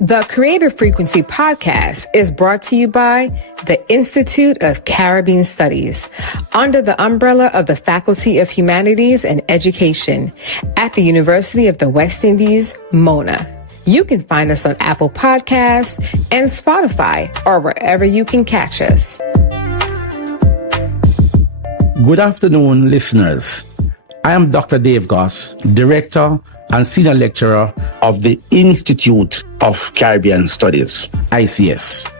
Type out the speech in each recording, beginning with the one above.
The Creative Frequency Podcast is brought to you by the Institute of Caribbean Studies, under the umbrella of the Faculty of Humanities and Education at the University of the West Indies, MONA. You can find us on Apple Podcasts and Spotify, or wherever you can catch us. Good afternoon, listeners. I am Dr. Dave Gosse, Director and Senior Lecturer of the Institute of Caribbean Studies, ICS.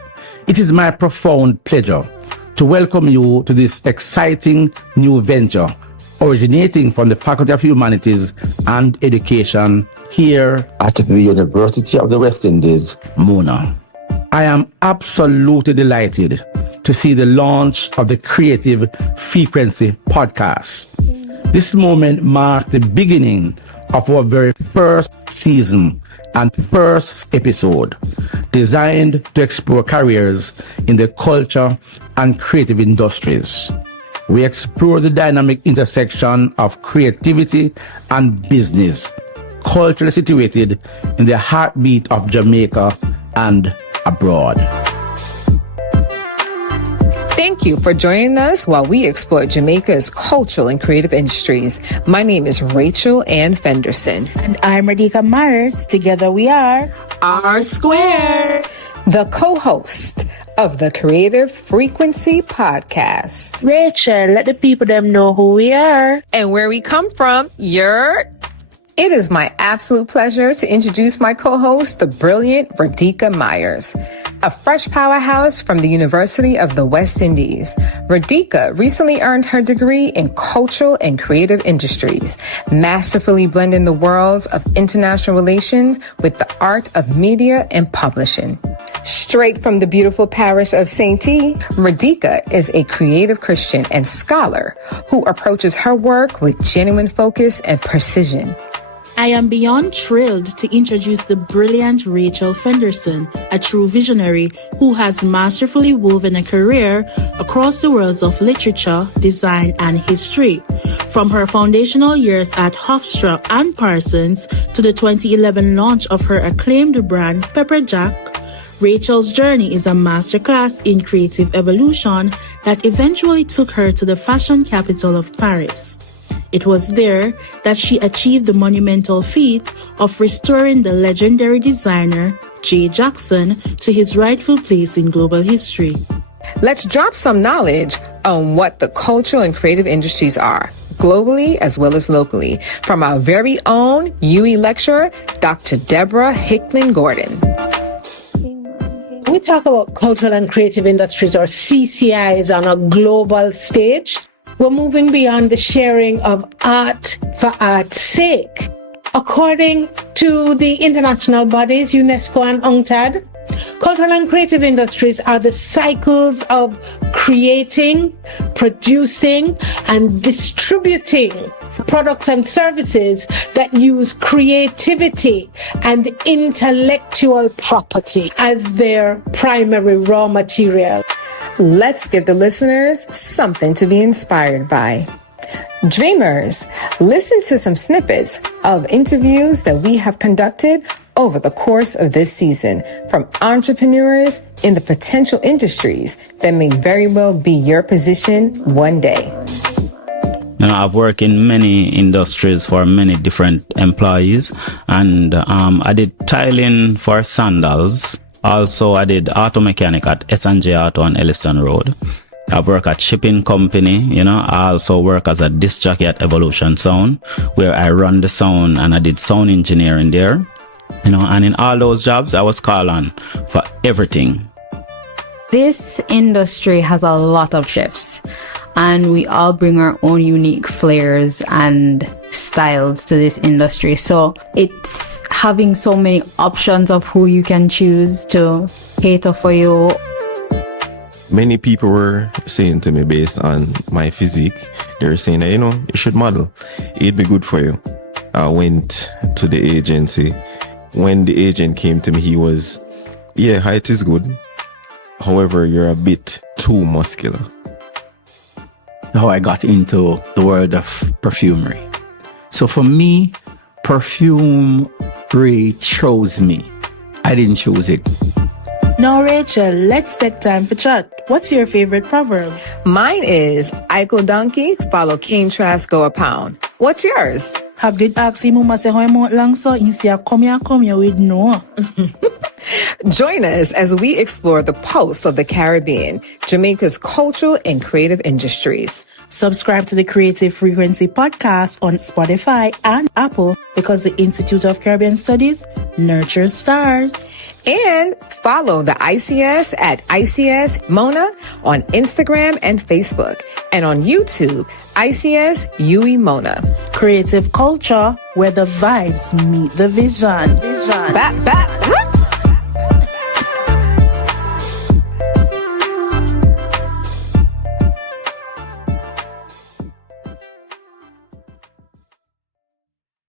It is my profound pleasure to welcome you to this exciting new venture originating from the Faculty of Humanities and Education here at the University of the West Indies, MONA. I am absolutely delighted to see the launch of the Creative Frequency Podcast. This moment marked the beginning of our very first season and first episode, designed to explore careers in the culture and creative industries. We explore the dynamic intersection of creativity and business, culturally situated in the heartbeat of Jamaica and abroad. Thank you for joining us while we explore Jamaica's cultural and creative industries. My name is Rachel Ann Fenderson. And I'm Radika Myers. Together we are R-Square, the co-host of the Creative Frequency Podcast. Rachel. Let the people them know who we are and where we come from. It is my absolute pleasure to introduce my co-host, the brilliant Radika Myers, a fresh powerhouse from the University of the West Indies. Radika recently earned her degree in cultural and creative industries, masterfully blending the worlds of international relations with the art of media and publishing. Straight from the beautiful parish of S.E.T.A.S, Radika is a creative Christian and scholar who approaches her work with genuine focus and precision. I am beyond thrilled to introduce the brilliant Rachel Fenderson, a true visionary who has masterfully woven a career across the worlds of literature, design, and history. From her foundational years at Hofstra and Parsons to the 2011 launch of her acclaimed brand Pepper Jack, Rachel's journey is a masterclass in creative evolution that eventually took her to the fashion capital of Paris. It was there that she achieved the monumental feat of restoring the legendary designer, J. Jackson, to his rightful place in global history. Let's drop some knowledge on what the cultural and creative industries are, globally as well as locally, from our very own UE lecturer, Dr. Deborah Hicklin-Gordon. When we talk about cultural and creative industries, or CCIs, on a global stage, we're moving beyond the sharing of art for art's sake. According to the international bodies, UNESCO and UNCTAD, cultural and creative industries are the cycles of creating, producing, and distributing products and services that use creativity and intellectual property as their primary raw material. Let's give the listeners something to be inspired by. Dreamers, listen to some snippets of interviews that we have conducted over the course of this season from entrepreneurs in the potential industries that may very well be your position one day. I've worked in many industries for many different employees, and I did tiling for sandals. Also, I did auto mechanic at S&J Auto on Elliston Road. I work at shipping company, I also work as a disc jockey at Evolution Sound, where I run the sound, and I did sound engineering there. And in all those jobs, I was called on for everything. This industry has a lot of chefs, and we all bring our own unique flares and styles to this industry. So it's having so many options of who you can choose to cater for you. Many people were saying to me, based on my physique, they were saying that, you should model. It'd be good for you. I went to the agency. When the agent came to me, he was, height is good. However, you're a bit too muscular. How I got into the world of perfumery. So for me, Perfumier chose me. I didn't choose it. Now, Rachel, let's take time for chat. What's your favorite proverb? Mine is, Iko donkey, follow King Trask, go a pound. What's yours? Have did ask him mama say how much long so in see come here with no. Join us as we explore the pulse of the Caribbean, Jamaica's cultural and creative industries. Subscribe to the Creative Frequency podcast on Spotify and Apple because the Institute of Caribbean Studies nurtures stars. And follow the ICS at ICS Mona on Instagram and Facebook. And on YouTube, ICS UE Mona. Creative culture where the vibes meet the vision. Bap, bap.